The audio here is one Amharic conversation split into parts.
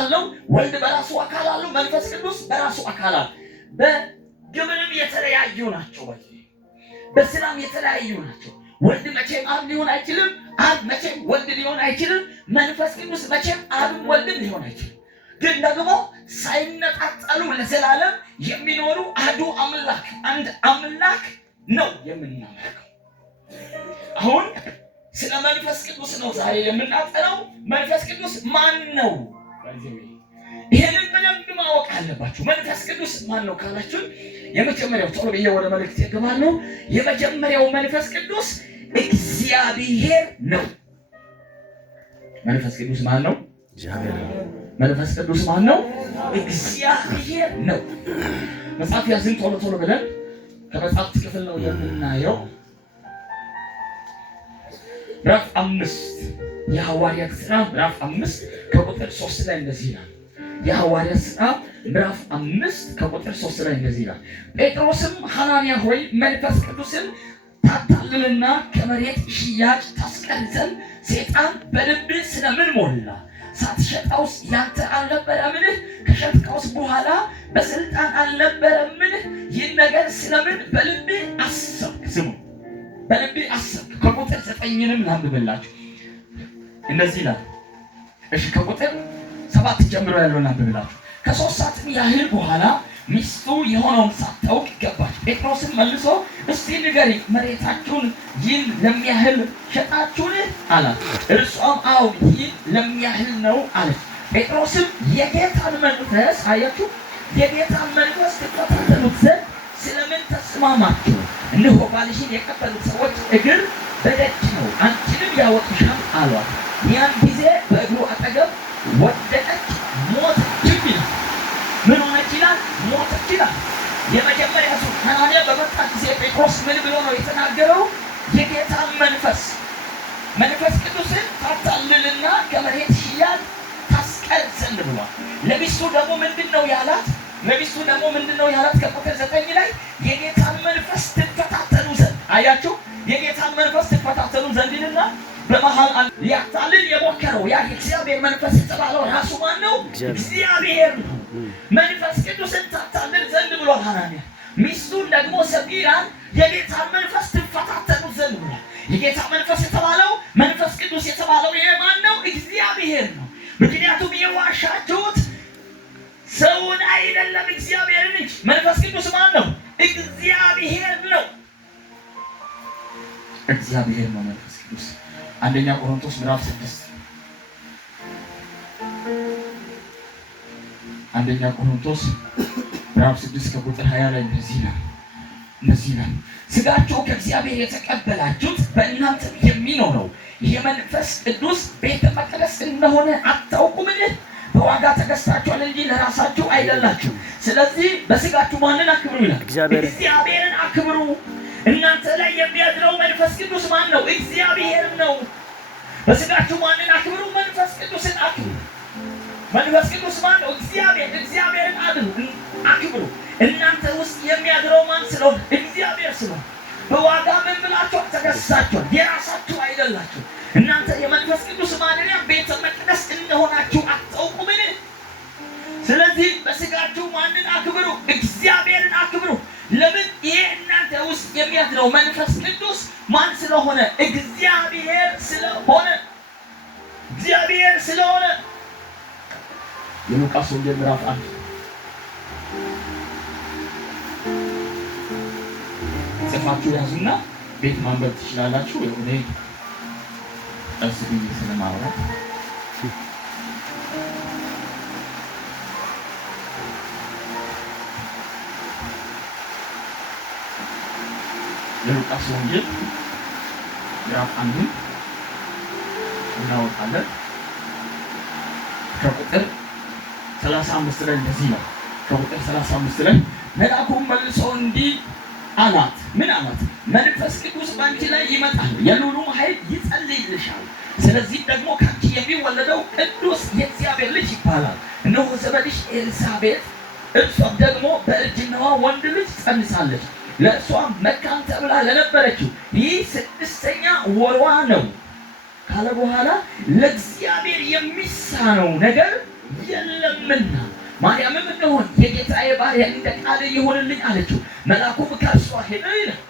አለው፣ ወልድ በራሱ አካል አለው፣ መንፈስ ቅዱስ በራሱ አካል አለው። በግብርም የተለያዩ ናቸው፣ በስራም የተለያዩ ናቸው። ወልድ መቼም አብ ሊሆን አይችልም፣ አብ መቼም ወልድ ሊሆን አይችልም፣ መንፈስ ቅዱስ መቼም አብም ወልድም ሊሆን አይችልም። ግን ደግሞ ሳይነጣጠሉ ለዘላለም የሚኖሩ አሐዱ አምላክ አንድ አምላክ ነው የምናመልከው። አሁን ስለ መንፈስ ቅዱስ ነው ዛሬ የምናጠናው። መንፈስ ቅዱስ ማን ነው? ይሄንን በደንብ ማወቅ አለባችሁ። መንፈስ ቅዱስ ማን ነው ካላችሁ የመጀመሪያው ቶሎ ብዬ ወደ መልእክት እገባለሁ። የመጀመሪያው መንፈስ ቅዱስ እግዚአብሔር ነው። መንፈስ ቅዱስ ማን ነው? መንፈስ ቅዱስ ማን ነው? እግዚአብሔር ነው። መጽሐፍ ያዝን ቶሎ ቶሎ ብለን ከመጽሐፍ ክፍል ነው የምናየው። ምዕራፍ 5 የሐዋርያት ሥራ ምዕራፍ 5 ከቁጥር 3 ላይ እንደዚህ ይላል። የሐዋርያት ሥራ ምዕራፍ 5 ከቁጥር 3 ላይ እንደዚህ ይላል። ጴጥሮስም ሐናንያ ሆይ መንፈስ ቅዱስን ታታልልና ከመሬት ሽያጭ ታስቀርዘን ሰይጣን በልብህ ስለምን ሞላ? ሳትሸጠውስ ያንተ አልነበረምን? ከሸጥከውስ በኋላ በስልጣን አልነበረምን? ይህን ነገር ስለምን በልብህ አሰብክ? ስሙ፣ በልብህ አሰብክ። ከቁጥር 9ንም ላንብብላችሁ። እንደዚህ ይላል። እሺ ከቁጥር 7 ጀምሮ ያለውን ላንብብላችሁ። ከ3 ሰዓትም ያህል በኋላ ሚስቱ የሆነውን ሳታውቅ ገባች። ጴጥሮስን መልሶ እስቲ ንገሪኝ፣ መሬታችሁን ይህን ለሚያህል ሸጣችሁን አላት። እርሷም አዎ ይህን ለሚያህል ነው አለች። ጴጥሮስም የጌታን መንፈስ አያችሁ፣ የጌታን መንፈስ ትከታተሉት ዘንድ ስለምን ተስማማችሁ? እነሆ ባልሽን የቀበሉት ሰዎች እግር በደጅ ነው፣ አንቺንም ያወጡሻል አሏት። ያን ጊዜ በእግሩ አጠገብ ወደቀች፣ ሞተች ይላል። ምን ሆነች ይላል? ሞተች ይላል። የመጀመሪያ ሰው ሐናንያ በመጣ ጊዜ ጴጥሮስ ምን ብሎ ነው የተናገረው? የጌታን መንፈስ ቅዱስን ታታልልና ከመሬት ሽያጭ ታስቀር ዘንድ ብሏል። ለሚስቱ ደግሞ ምንድነው ያላት? ከቁጥር 9 ላይ የጌታን መንፈስ ትፈታተኑ ዘንድ አያችሁ፣ የጌታን መንፈስ ትፈታተኑ ዘንድ ይልና በመሃል ሊያታልል የሞከረው ያ የእግዚአብሔር መንፈስ የተባለው ራሱ ማን ነው? እግዚአብሔር ነው። መንፈስ ቅዱስን ታታልል ዘንድ ብሏል ሐናንያ። ሚስቱን ደግሞ ሰጲራን የጌታን መንፈስ ትፈታተኑ ዘንድ ብሏል። የጌታ መንፈስ የተባለው መንፈስ ቅዱስ የተባለው ይሄ ማን ነው? እግዚአብሔር ነው። ምክንያቱም የዋሻችሁት ሰውን አይደለም እግዚአብሔርን እንጂ። መንፈስ ቅዱስ ማን ነው? እግዚአብሔር ነው። እግዚአብሔር ነው መንፈስ ቅዱስ። አንደኛ ቆሮንቶስ ምዕራፍ 6 አንደኛ ቆሮንቶስ ምዕራፍ 6 ከቁጥር 20 ላይ እንደዚህ ይላል። ሥጋችሁ ከእግዚአብሔር የተቀበላችሁት በእናንተ የሚኖረው የመንፈስ ቅዱስ ቤተ መቅደስ እንደሆነ አታውቁምን? በዋጋ ተገዝታችኋል እንጂ ለራሳችሁ አይደላችሁ። ስለዚህ በሥጋችሁ ማንን አክብሩ ይላል? እግዚአብሔርን አክብሩ። እናንተ ላይ የሚያድረው መንፈስ ቅዱስ ማን ነው? እግዚአብሔር ነው። በሥጋችሁ ማንን አክብሩ? መንፈስ ቅዱስን አክብሩ። መንፈስ ቅዱስ ማን ነው? እግዚአብሔርን አክብሩ። እናንተ ውስጥ የሚያድረው ማን ስለሆነ? እግዚአብሔር ስለሆነ። በዋጋ ምን ብላችሁ ተገዝታችኋል፣ የራሳችሁ አይደላችሁ። እናንተ የመንፈስ ቅዱስ ማደሪያ ቤተ መቅደስ እንደሆናችሁ አታውቁምን? ስለዚህ በሥጋችሁ ማንን አክብሩ? እግዚአብሔርን አክብሩ። ለምን? ይሄ እናንተ ውስጥ የሚያድረው መንፈስ ቅዱስ ማን ስለሆነ? እግዚአብሔር ስለሆነ። የሉቃስ ወንጌል ምዕራፍ 1 ጽፋችሁ ያዙና ቤት ማንበብ ትችላላችሁ። እኔ እዚህ ስለማወራ የሉቃስ ወንጌል ምዕራፍ 1 እናወጣለን። ከቁጥር 35 ላይ እንደዚህ ነው። ከቁጥር 35 ላይ መልአኩም መልሶ እንዲህ አላት። ምን አላት? መንፈስ ቅዱስ በአንቺ ላይ ይመጣል፣ የልዑልም ኃይል ይጸልይልሻል። ስለዚህ ደግሞ ከአንቺ የሚወለደው ቅዱስ የእግዚአብሔር ልጅ ይባላል። እነሆ ዘመድሽ ኤልሳቤጥ እርሷም ደግሞ በእርጅናዋ ወንድ ልጅ ጸንሳለች። ለእርሷም መካን ተብላ ለነበረችው ይህ 6ኛ ወሯ ነው ካለ በኋላ ለእግዚአብሔር የሚሳነው ነገር የለምና ማርያምም እንደሆነ የጌታዬ ባሪያ እንደ ቃል ይሁንልኝ አለችው። መልአኩም ከእርሷ ሄደ ይላል።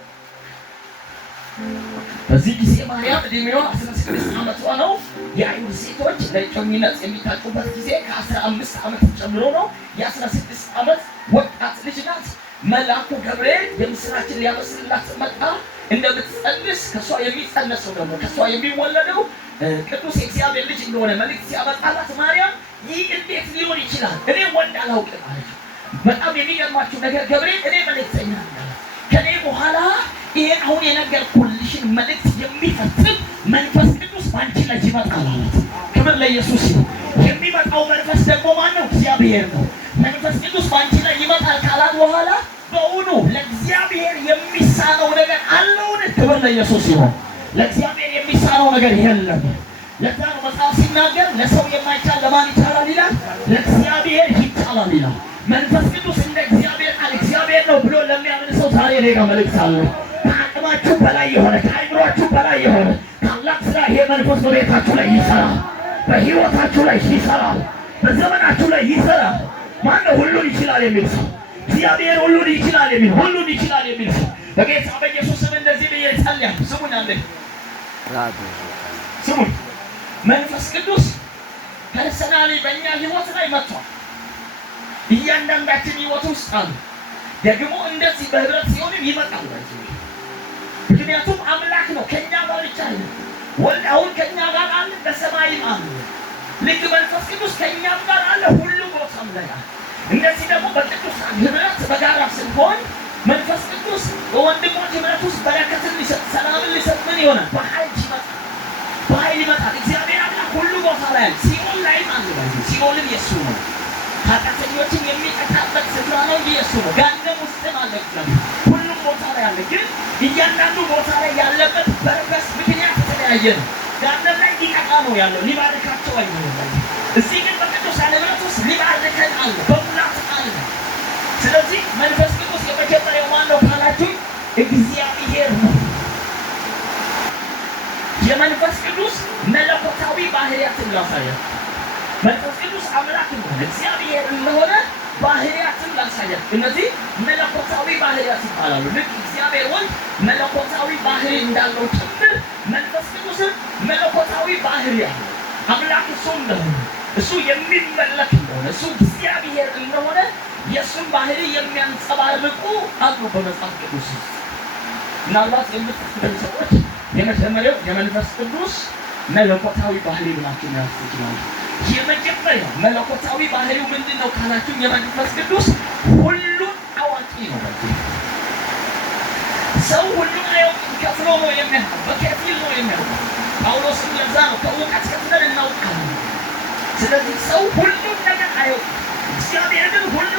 በዚህ ጊዜ ማርያም ዕድሜዋ 16 ዓመቷ ነው። የአይሁድ ሴቶች ለእጮኝነት የሚታጩበት ጊዜ ከ15 ዓመት ጀምሮ ነው። የ16 ዓመት ወጣት ልጅ ናት። መልአኩ ገብርኤል የምስራችን ሊያበስርላት መጣ። እንደምትጸንስ ከሷ የሚጸነሰው ደግሞ ከሷ የሚወለደው ቅዱስ የእግዚአብሔር ልጅ እንደሆነ መልእክት ሲያመጣላት ማርያም ይህ እንዴት ሊሆን ይችላል? እኔ ወንድ አላውቅም አለች። በጣም የሚገርማችሁ ነገር ገብርኤል እኔ መልእክተኛ ነኝ፣ ከኔ በኋላ ይሄን አሁን የነገርኩልሽን መልእክት የሚፈጽም መንፈስ ቅዱስ ባንቺ ላይ ይመጣል አላት። ክብር ለኢየሱስ ይሁን። የሚመጣው መንፈስ ደግሞ ማን ነው? እግዚአብሔር ነው። መንፈስ ቅዱስ ባንቺ ላይ ይመጣል ካላት በኋላ በእውኑ ለእግዚአብሔር የሚሳነው ነገር አለውን? ክብር ለኢየሱስ ይሁን። ለእግዚአብሔር የሚሳነው ነገር የለም። ለዛ ነው መጽሐፍ ሲናገር ለሰው የማይቻል ለማን ይቻላል ይላል? ለእግዚአብሔር ይቻላል ይላል። መንፈስ ቅዱስ እንደ እግዚአብሔር ቃል እግዚአብሔር ነው ብሎ ለሚያምን ሰው ዛሬ እኔ ጋር መልእክት አለ። ከአቅማችሁ በላይ የሆነ ከአይምሯችሁ በላይ የሆነ ታላቅ ስራ ይሄ መንፈስ በቤታችሁ ላይ ይሰራል፣ በህይወታችሁ ላይ ይሰራል፣ በዘመናችሁ ላይ ይሰራል። ማነው ሁሉን ይችላል የሚል ሰው? እግዚአብሔር ሁሉን ይችላል የሚል ሁሉን ይችላል የሚል ሰው በጌታ በኢየሱስ ስም እንደዚህ ብዬ ጸልያለሁ። ስሙኝ አንዴ ስሙኝ። መንፈስ ቅዱስ ፐርሰናሊ በእኛ ህይወት ላይ መጥቷል። እያንዳንዳችን ህይወት ውስጥ አሉ። ደግሞ እንደዚህ በህብረት ሲሆንም ይመጣል። ምክንያቱም አምላክ ነው፣ ከኛ ጋር ብቻ አይደለም። ወልድ አሁን ከኛ ጋር አለ፣ በሰማይም አለ። ልክ መንፈስ ቅዱስ ከኛም ጋር አለ፣ ሁሉ ቦታም ላይ አለ። እንደዚህ ደግሞ በቅዱሳን ህብረት በጋራ ስንሆን መንፈስ ቅዱስ በወንድሞች ህብረት ውስጥ በረከትን ሊሰጥ ሰላምን ሊሰጥ ምን ይሆናል? በኃይል ይመጣል። በኃይል ይመጣል። እግዚአብሔር አምላክ ሁሉ ቦታ ላይ አለ። ሲኦል ላይም አለ። ሲኦልም የሱ ነው። ኃጢአተኞችን የሚቀጣበት ስፍራ ነው እንጂ የሱ ነው። ገሃነም ውስጥም አለ። ሁሉም ቦታ ላይ አለ። ግን እያንዳንዱ ቦታ ላይ ያለበት በረከት ምክንያት የተለያየ ነው። ገሃነም ላይ ሊቀጣ ነው ያለው፣ ሊባርካቸው አይሆንም። እዚህ ግን በቅዱሳን ህብረት ውስጥ ሊባርከን አለ፣ በሙላት አለ። ስለዚህ መንፈስ ቅዱስ የመጀመሪያው ማን ነው ካላችሁ እግዚአብሔር ነው። የመንፈስ ቅዱስ መለኮታዊ ባህሪያትን ላሳያችሁ። መንፈስ ቅዱስ አምላክ እንደሆነ እግዚአብሔር እንደሆነ ባህሪያትን ላሳያችሁ። እነዚህ መለኮታዊ ባህሪያት ይባላሉ። ልክ እግዚአብሔር ወልድ መለኮታዊ ባህሪ እንዳለው ጭምር መንፈስ ቅዱስን መለኮታዊ ባህሪ ያለው አምላክ እሱ እንደሆነ እሱ የሚመለክ እንደሆነ እሱ እግዚአብሔር እንደሆነ የእሱን ባህሪ የሚያንጸባርቁ አሉ በመጽሐፍ ቅዱስ። ምናልባት የምትፈልጉ ሰዎች የመጀመሪያው የመንፈስ ቅዱስ መለኮታዊ ባህሪ ብላችሁ ማለት ይችላሉ። የመጀመሪያው መለኮታዊ ባህሪው ምንድን ነው ካላችሁ የመንፈስ ቅዱስ ሁሉን አዋቂ ነው። ሰው ሁሉን አያውቅም፣ ከፍሎ ነው የሚያውቀው፣ በከፊል ነው የሚያውቀው። ጳውሎስም ለዛ ነው ከእውቀት ከፍለን እናውቃለን። ስለዚህ ሰው ሁሉን ነገር አያውቅም። እግዚአብሔር ግን ሁሉ